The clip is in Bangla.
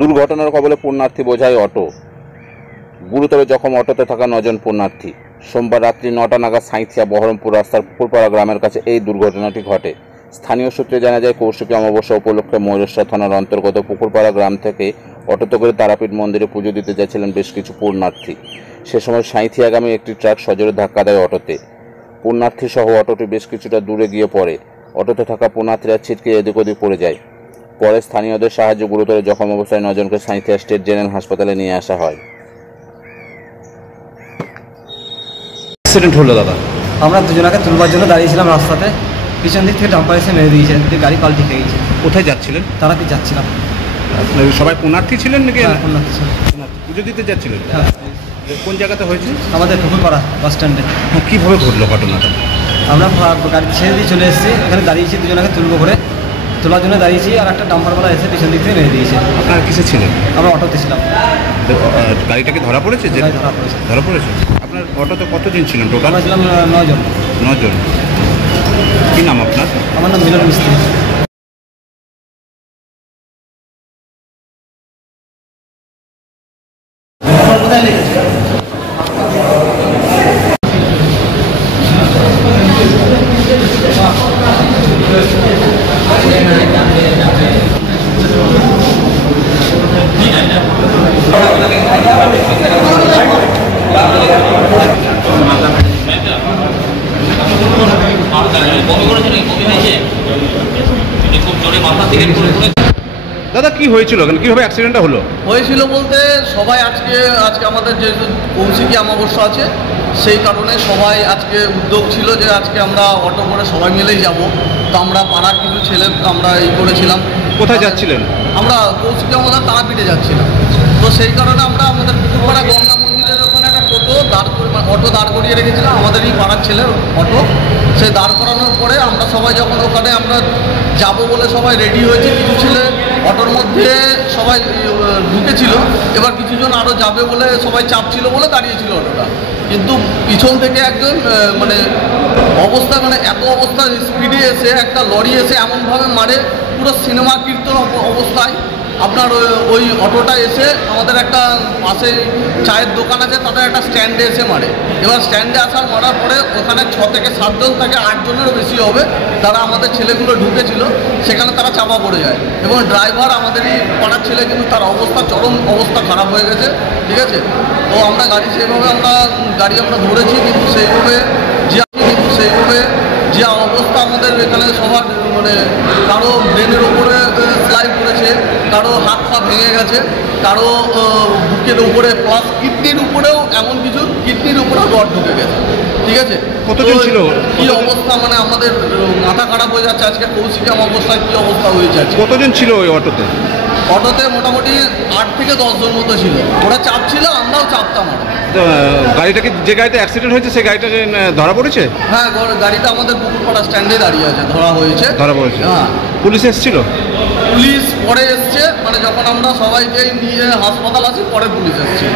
দুর্ঘটনার কবলে পুণ্যার্থী বোঝাই অটো। গুরুতর জখম অটোতে থাকা 9 জন পুণ্যার্থী। সোমবার রাত্রি 9টা নাগাদ সাঁইথিয়া বহরমপুর রাস্তার পুকুরপাড়া গ্রামের কাছে এই দুর্ঘটনাটি ঘটে। স্থানীয় সূত্রে জানা যায়, কৌশিকী অমাবস্যা উপলক্ষে ময়ূরেশ্বর থানার অন্তর্গত পুকুরপাড়া গ্রাম থেকে অটোতে করে তারাপীঠ মন্দিরে পুজো দিতে যাচ্ছিলেন বেশ কিছু পুণ্যার্থী। সে সময় সাঁইথিয়াগামী একটি ট্রাক সজোরে ধাক্কা দেয় অটোতে। পুণ্যার্থী সহ অটোটি বেশ কিছুটা দূরে গিয়ে পড়ে। অটোতে থাকা পুণ্যার্থীরা ছিটকে এদিক ওদিক পড়ে যায়। পরে স্থানীয়দের সাহায্যে গুরুতর জখম অবস্থায় 9 জনকে সাঁইথিয়া স্টেট জেনারেল হাসপাতালে নিয়ে আসা হয়। অ্যাক্সিডেন্ট হলো দাদা? আমরা দুজনকে তুলবার জন্য দাঁড়িয়েছিলাম রাস্তাতে, পিছন দিক থেকে ডাম্পার এসে মেরে দিয়েছে, গাড়ি পাল্টি খেয়ে গেছে। কোথায় যাচ্ছিলেন? তারাপীঠ যাচ্ছিলাম। সবাই পুণ্যার্থী ছিলেন নাকি? পুণ্যার্থী ছিলেন। পুজো দিতে যাচ্ছিলেন? হ্যাঁ। কোন জায়গাতে হয়েছে? আমাদের পুকুরপাড়া বাস স্ট্যান্ডে। কীভাবে ঘটলো ঘটনাটা? আমরা গাড়ি ছেড়ে দিয়ে চলে এসেছি, এখানে দাঁড়িয়েছি, দুজনকে তুলবো করে তোলার জন্য দাঁড়িয়েছি, আর একটা ডাম্পারওয়ালা এসে পিছন দিক থেকে মেরে দিয়েছে। আপনারা কিসে ছিলেন? আমরা অটোতে ছিলাম। গাড়িটাকে ধরা পড়েছে? ধরা পড়েছে। আপনার অটোতে কতজন ছিলেন টোটাল? আমরা ছিলাম 9 জন। 9 জন। কী নাম আপনার? আমার নাম মিলন মিস্ত্রি। দাদা কি হয়েছিল, কিভাবে অ্যাক্সিডেন্টটা হলো? হয়েছিল বলতে সবাই আজকে আমাদের যে কৌশিকী অমাবস্যা আছে, সেই কারণে সবাই আজকে উদ্যোগ ছিল যে আজকে আমরা অটো করে সবাই মিলেই যাব। তো আমরা পাড়ার কিছু ছেলে আমরা এই করেছিলাম। কোথায় যাচ্ছিলেন? আমরা কৌশিকী অমাবস্যা তারাপীঠে যাচ্ছিলাম। তো সেই কারণে আমরা আমাদের পুকুরপাড়া গঙ্গা মন্দিরের ওখানে একটা অটো দাঁড় করিয়ে রেখেছিলাম, আমাদের এই পাড়ার ছেলের অটো। সে দাঁড় করানোর পরে আমরা সবাই যখন ওখানে আমরা যাব বলে সবাই রেডি হয়েছে, কিছু ছেলে অটোর মধ্যে সবাই ঢুকেছিল, এবার কিছুজন আরও যাবে বলে সবাই চাপ ছিল বলে দাঁড়িয়েছিল অটোটা। কিন্তু পিছন থেকে একজন এত অবস্থা স্পিডে এসে একটা লরি এসে এমনভাবে মারে, পুরো সিনেমা কীর্তন অবস্থায় আপনার ওই অটোটা এসে আমাদের একটা পাশে চায়ের দোকান আছে, তাদের একটা স্ট্যান্ডে এসে মারে। এবার স্ট্যান্ডে মারার পরে ওখানে 6 থেকে 7 জন থাকে, 8 জনেরও বেশি হবে, তারা আমাদের ছেলেগুলো ঢুকেছিল, সেখানে তারা চাপা পড়ে যায়। এবং ড্রাইভার আমাদের এই পাড়ার ছেলে, কিন্তু তার চরম অবস্থা খারাপ হয়ে গেছে। ঠিক আছে, তো আমরা গাড়ি আমরা ধরেছি, কিন্তু সেইভাবে যে অবস্থা আমাদের এখানে সবার কারো ব্রেনের ওপরে সেলাই পড়েছে, কারো হাত পা ভেঙে গেছে, কারো বুকের উপরে প্লাস কিডনির উপরেও এমন কিছু, কিডনির উপরেও রড ঢুকে গেছে। ঠিক আছে, কতজন ছিল? কি অবস্থা, আমাদের মাথা খারাপ হয়ে যাচ্ছে আজকে কৌশিকী অমাবস্যায় কি অবস্থা হয়েছে আজকে। কতজন ছিল ওই অটোতে? অটোতে মোটামুটি 8 থেকে 10 জন মতো ছিল। ওরা চাপ ছিল, আমরাও চাপতাম। গাড়িটাকে, যে গাড়িতে অ্যাক্সিডেন্ট হয়েছে সেই গাড়িটা ধরা পড়েছে? হ্যাঁ, গাড়িটা আমাদের পুকুরপাড়া স্ট্যান্ডে দাঁড়িয়ে আছে, ধরা পড়েছে। হ্যাঁ। পুলিশ এসেছিল? পুলিশ পরে এসছে, যখন আমরা সবাইকে নিয়ে হাসপাতাল আছি, পরে পুলিশ এসছে।